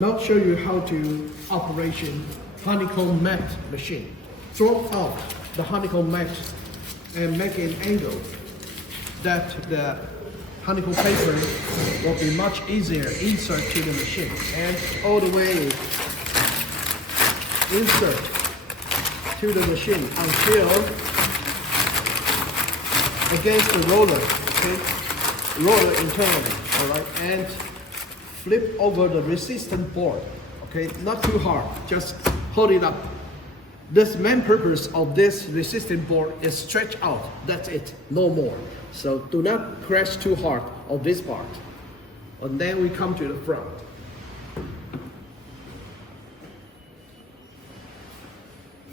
Now show you how to operation honeycomb mat machine. Throw out the honeycomb mat and make an angle that the honeycomb paper will be much easier insert to the machine, and all the way insert to the machine until against the roller, okay? Roller internally, all right, and flip over the resistant board, okay? Not too hard, just hold it up. This main purpose of this resistant board is stretch out, that's it, no more. So do not press too hard on this part. And then we come to the front.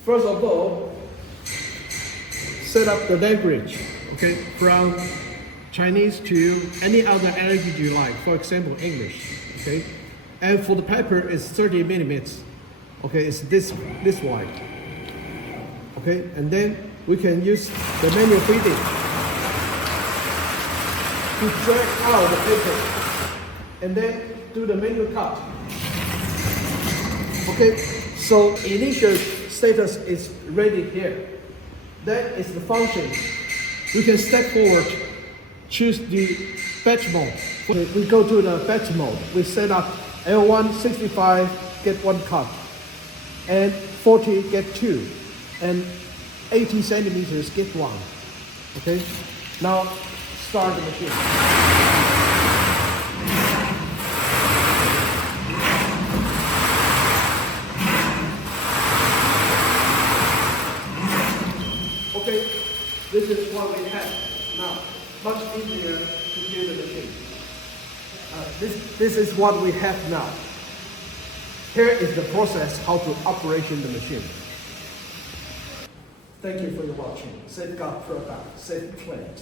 First of all, set up the language, okay, from Chinese to any other language you like, for example, English, okay? And for the paper, it's 30 millimeters, okay, it's this wide, okay? And then we can use the manual feeding to drag out the paper, and then do the manual cut. Okay, so initial status is ready here. That is the function. We can step forward, choose the batch mode. Okay, we go to the batch mode. We set up L1 65 get 1 cut, and 40 get 2, and 80 centimeters get 1. Okay, now start the machine. Okay, this is what we have now. Much easier to do the machine. This is what we have now. Here is the process how to operation the machine. Thank you for your watching. Safeguard product, safe planet.